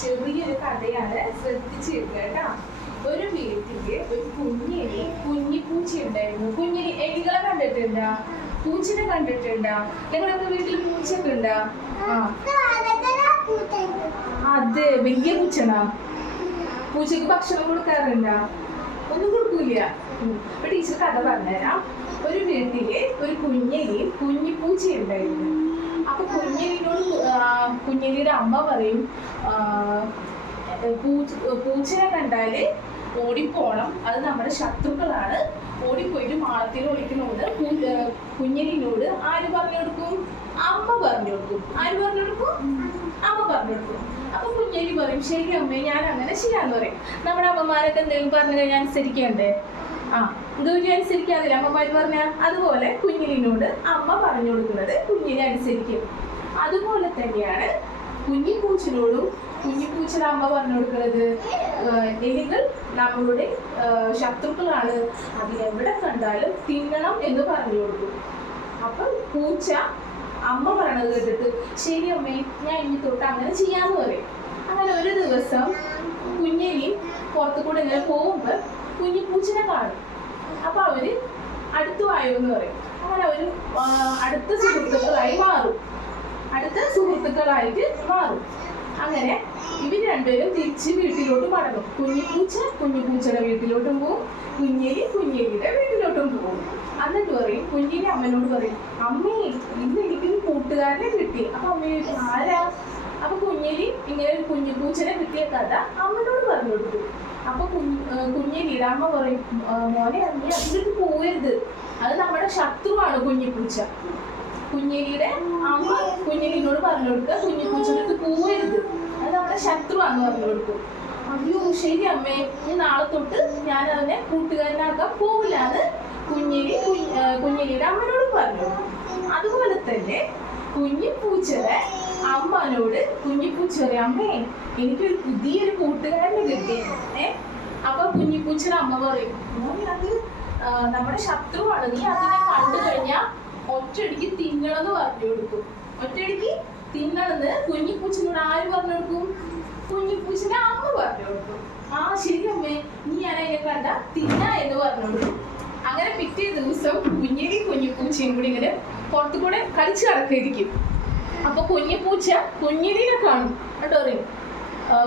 ചെറിയൊരു കഥയാണ്, ശ്രദ്ധിച്ചു കേട്ടോ. ഒരു വീട്ടില് ഒരു കുഞ്ഞിപ്പൂച്ച ഉണ്ടായിരുന്നു. എലികളെ കണ്ടിട്ടുണ്ടോ? പൂച്ചിനെ കണ്ടിട്ടുണ്ടോ? നിങ്ങളുടെ വീട്ടിൽ പൂച്ചയൊക്കെ ഉണ്ടോ? അതെ, വലിയ പൂച്ചനാ. പൂച്ചക്ക് ഭക്ഷണം കൊടുക്കാറുണ്ടോ? ഒന്നും കൊടുക്കൂല. അപ്പൊ ടീച്ചർ കഥ പറഞ്ഞുതരാം. ഒരു വീട്ടില് ഒരു കുഞ്ഞിപ്പൂച്ച ഉണ്ടായിരുന്നു. അപ്പൊ കുഞ്ഞെലിയുടെ അമ്മ പറയും, പൂച്ചനെ കണ്ടാല് ഓടിപ്പോണം, അത് നമ്മുടെ ശത്രുക്കളാണ്, ഓടിപ്പോയിട്ട് മാളത്തിൽ ഒളിക്കണമെന്ന് കുഞ്ഞെലിനോട് ആര് പറഞ്ഞു കൊടുക്കും? അമ്മ പറഞ്ഞു കൊടുക്കും. ആര് പറഞ്ഞു കൊടുക്കും? അമ്മ പറഞ്ഞു കൊടുക്കും. അപ്പൊ കുഞ്ഞെലി പറയും, ശരി അമ്മേ, ഞാൻ അങ്ങനെ ചെയ്യാന്ന് പറയും. നമ്മുടെ അമ്മമാരൊക്കെ എന്തെങ്കിലും പറഞ്ഞു കഴിഞ്ഞാൽ അനുസരിക്കണ്ടേ? ഇതൊരു അനുസരിക്കാതില്ല അമ്മമാര് പറഞ്ഞ. അതുപോലെ കുഞ്ഞിലിനോട് അമ്മ പറഞ്ഞു കൊടുക്കുന്നത് കുഞ്ഞിനെ അനുസരിക്കും. അതുപോലെ തന്നെയാണ് കുഞ്ഞിപ്പൂച്ചിനോടും കുഞ്ഞിപ്പൂച്ചിയുടെ അമ്മ പറഞ്ഞു കൊടുക്കുന്നത്, എലികൾ നമ്മളുടെ ശത്രുക്കളാണ്, അതിനെവിടെ കണ്ടാലും തിന്നണം എന്ന് പറഞ്ഞു കൊടുക്കും. അപ്പൊ പൂച്ച അമ്മ പറയണത് കേട്ടിട്ട്, ശരി അമ്മേ, ഞാൻ ഇനി തൊട്ട് അങ്ങനെ ചെയ്യാന്ന് പറയും. അങ്ങനെ ഒരു ദിവസം കുഞ്ഞെലി പുറത്തു കൂടെ ഇങ്ങനെ പോകുമ്പോ കുഞ്ഞിപ്പൂച്ചിനെ കാണും. അപ്പൊ അവര് അടുത്തു വായോ എന്ന് പറയും. അങ്ങനെ അവര് അടുത്ത സുഹൃത്തുക്കളായിട്ട് മാറും. അങ്ങനെ ഇവർ രണ്ടുപേരും തിരിച്ച് വീട്ടിലോട്ട് മടങ്ങും. കുഞ്ഞിപ്പൂച്ചയുടെ വീട്ടിലോട്ടും പോകും, കുഞ്ഞെലിയുടെ വീട്ടിലോട്ടും പോകും. എന്നിട്ട് പറയും, കുഞ്ഞിനെ അമ്മനോട് പറയും, അമ്മേ, ഇന്ന് എനിക്കൊരു കൂട്ടുകാരനെ കിട്ടി. അപ്പൊ അമ്മ ചോദിക്കും, ആരാ? അപ്പൊ കുഞ്ഞെലി ഇങ്ങനെ ഒരു കുഞ്ഞിപ്പൂച്ചനെ കിട്ടിയ കഥ അമ്മനോട് പറഞ്ഞു കൊടുക്കും. അപ്പൊ കുഞ്ഞെലിയുടെ അമ്മ പറയും, മോനെ, നീ അതിലേക്ക് പോകരുത്, അത് നമ്മുടെ ശത്രുവാണ് കുഞ്ഞിപ്പൂച്ച. കുഞ്ഞെലിയുടെ അമ്മ കുഞ്ഞെലിനോട് പറഞ്ഞു കൊടുക്കുക, കുഞ്ഞിപ്പൂച്ചനടുത്ത് പോകരുത്, അത് നമ്മുടെ ശത്രുവാന്ന് പറഞ്ഞു കൊടുക്കും. അയ്യോ ശരി അമ്മേ, ഇനി നാളെ തൊട്ട് ഞാൻ അവനെ കൂട്ടുകാരനാക്കാൻ പോകില്ലാന്ന് കുഞ്ഞെലിയുടെ അമ്മനോട് പറഞ്ഞു. അതുപോലെ തന്നെ കുഞ്ഞിപ്പൂച്ചയുടെ അമ്മനോട് കുഞ്ഞിപ്പൂച്ച പറയും, അമ്മേ, എനിക്കൊരു പുതിയൊരു കൂട്ടുകാരനെ കിട്ടി. അപ്പൊ കുഞ്ഞിപ്പൂച്ചയുടെ അമ്മ പറയും, അത് നമ്മുടെ ശത്രുവാണ്, നീ അതിനെ കണ്ടു കഴിഞ്ഞാൽ ഒറ്റയടിക്ക് തിന്നണമെന്ന് പറഞ്ഞു കൊടുക്കും. ഒറ്റയടിക്ക് തിന്നണമെന്ന് കുഞ്ഞിപ്പൂച്ചനോട് ആര് പറഞ്ഞു കൊടുക്കും? കുഞ്ഞിപ്പൂച്ചന്റെ അമ്മ പറഞ്ഞു കൊടുക്കും. ശരി അമ്മേ, നീ ഞാൻ അതിനെ കണ്ട തിന്ന എന്ന് പറഞ്ഞു കൊടുക്കും. അങ്ങനെ പിറ്റേ ദിവസം കുഞ്ഞിപ്പൂച്ചയും കൂടി ഇങ്ങനെ പുറത്തു കൂടെ കളിച്ചു നടക്കായിരിക്കും. അപ്പൊ കുഞ്ഞിപ്പൂച്ച കുഞ്ഞിലിനെ കാണും. കേട്ടോ പറയും,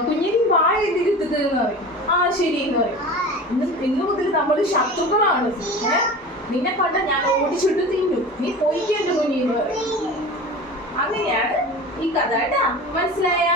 കുഞ്ഞിലി വായ എതിരുത്തത് എന്ന് പറയും. ശരി എന്ന് പറയും. ഇന്ന് മുതൽ നമ്മൾ ശത്രുക്കളാണ്, നിന്നെ കണ്ട ഞാൻ ഓടിച്ചിട്ട് തിന്നു, നീ പോയിക്കേണ്ട കുഞ്ഞിന്ന് പറയും. അങ്ങനെയാണ് ഈ കഥ കേട്ടാ. മനസ്സിലായ?